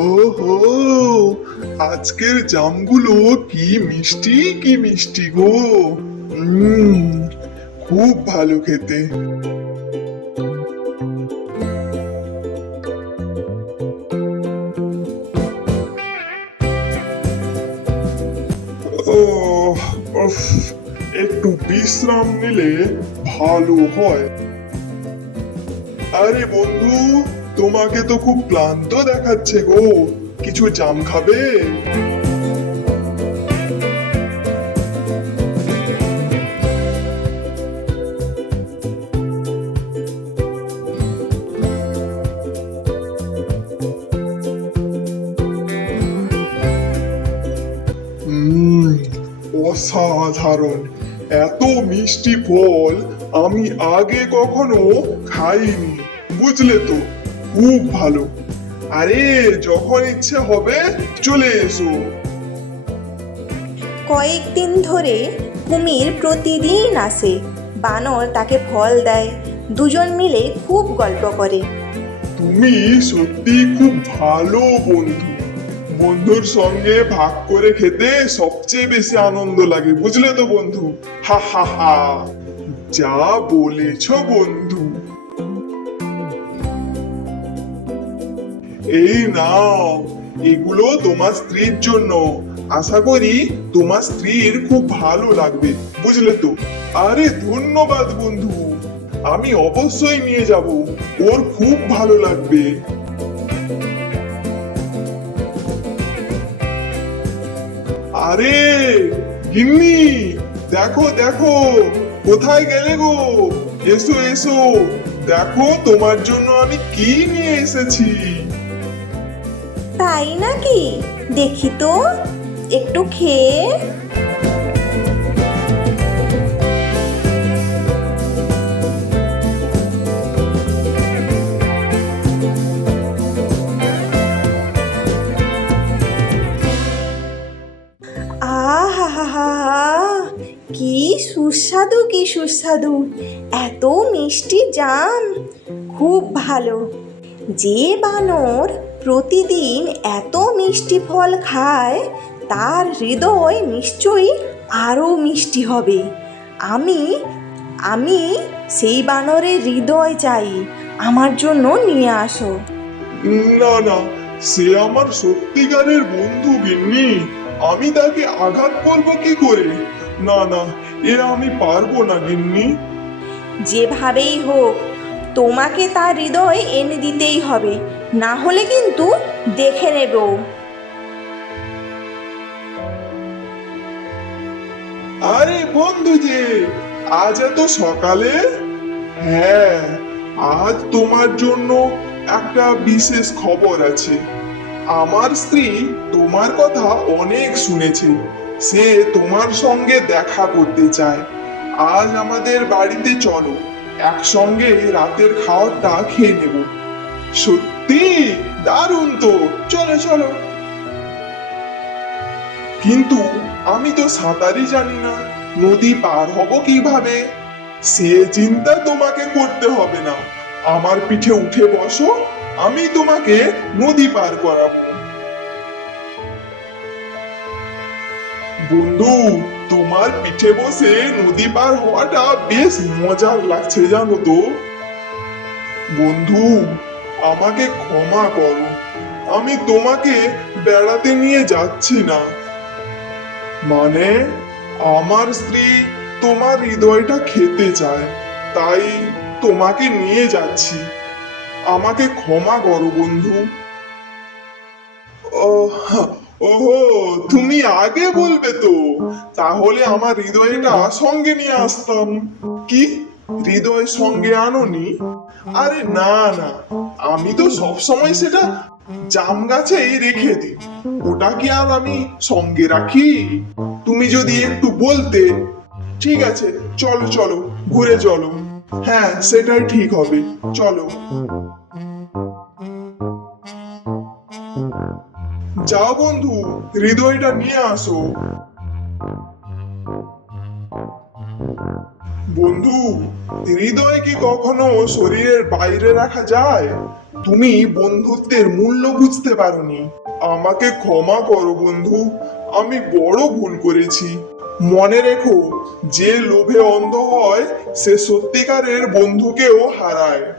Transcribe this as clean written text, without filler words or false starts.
ওহো, আজকের জামগুলো কি মিষ্টি কি মিষ্টি গো। খুব ভালো খেতে। উফ, একটু বিশ্রাম নিলে ভালো হয়। আরে বন্ধু, তোমাকে তো খুব ক্লান্ত দেখাচ্ছে গো, কিছু জাম খাবে? উম, অসাধারণ। এত মিষ্টি ফল আমি আগে কখনো খাইনি, বুঝলে তো। খুব ভালো। আরে যখন ইচ্ছে হবে চলে এসো। কয়েকদিন ধরে কুমির প্রতিদিন আসে, বানর তাকে ফল দেয়, দুজন মিলে খুব গল্প করে। তুমি সত্যি খুব ভালো বন্ধু। বন্ধুর সঙ্গে ভাগ করে খেতে সবচেয়ে বেশি আনন্দ লাগে, বুঝলে তো বন্ধু। হা হা হা, যা বলেছ বন্ধু। এই নাও, এগুলো তোমার স্ত্রীর জন্য। আশা করি তোমার স্ত্রীর খুব ভালো লাগবে, বুঝলে তো। আরে ধন্যবাদ বন্ধু, আমি অবশ্যই নিয়ে যাব, ওর খুব ভালো লাগবে। আরে গিন্নি, দেখো দেখো, কোথায় গেলে গো? এসো এসো, দেখো তোমার জন্য আমি কি নিয়ে এসেছি। তাই নাকি? দেখি তো, একটু খেয়ে। আহা, কি সুস্বাদু কি সুস্বাদু, এত মিষ্টি জাম, খুব ভালো। যে বানর প্রতিদিন এত মিষ্টি ফল খায় তার হৃদয় নিশ্চয়ই আরো মিষ্টি হবে। আমি আমি সেই বানরের হৃদয় চাই, আমার জন্য নিয়ে আসো। না না, সে আমার সত্যিকারের বন্ধু গিন্নি, আমি তাকে আঘাত করব কি করে? না না, এ আমি পারবো না গিন্নি। যেভাবেই হোক তোমাকে তার হৃদয় এনে দিতেই হবে, না হলে কিন্তু দেখে নেব। আরে বন্ধু যে, আজ এত সকালে? হ্যাঁ, আজ তোমার জন্য একটা বিশেষ খবর আছে। আমার স্ত্রী তোমার কথা অনেক শুনেছে, সে তোমার সঙ্গে দেখা করতে চায়। আজ আমাদের বাড়িতে চলো, একসঙ্গে রাতের খাওয়াটা খেয়ে নেব। সত্যি দারুণ তো, চলো চলো। কিন্তু আমি তো সাঁতারই জানি না, নদী পার হব কিভাবে? সে চিন্তা তোমাকে করতে হবে না, আমার পিঠে উঠে বসো, আমি তোমাকে নদী পার করাবো। বন্ধু, তোমার পিঠে বসে নদী পার হওয়াটা বেশ মজার লাগছে জানো তো। বন্ধু, আমাকে ক্ষমা করো, আমি তোমাকে বেড়াতে নিয়ে যাচ্ছি না। মানে, আমার স্ত্রী তোমার হৃদয়টা খেতে চায়, তাই তোমাকে নিয়ে যাচ্ছি। আমাকে ক্ষমা করো বন্ধু। ওহো, তুমি আগে বলবে তো, তাহলে আমার হৃদয়টা সঙ্গে নিয়ে আসতাম। কি, হৃদয় সঙ্গে আনোনি? আরে না না, আমি তো সব সময় সেটা জাম গাছেই রেখে দিই, ওটা কি আর আমি সঙ্গে রাখি? তুমি যদি একটু বলতে। ঠিক আছে, চলো চলো, ঘুরে চলো। হ্যাঁ, সেটাই ঠিক হবে, চলো। যাও বন্ধু, হৃদয়টা নিয়ে আসো। বন্ধু, হৃদয় কি কখনো শরীরের বাইরে রাখা যায়? তুমি বন্ধুত্বের মূল্য বুঝতে পারোনি। আমাকে ক্ষমা করো বন্ধু, আমি বড় ভুল করেছি। মনে রেখো, যে লোভে অন্ধ হয় সে সত্যিকারের বন্ধুকেও হারায়।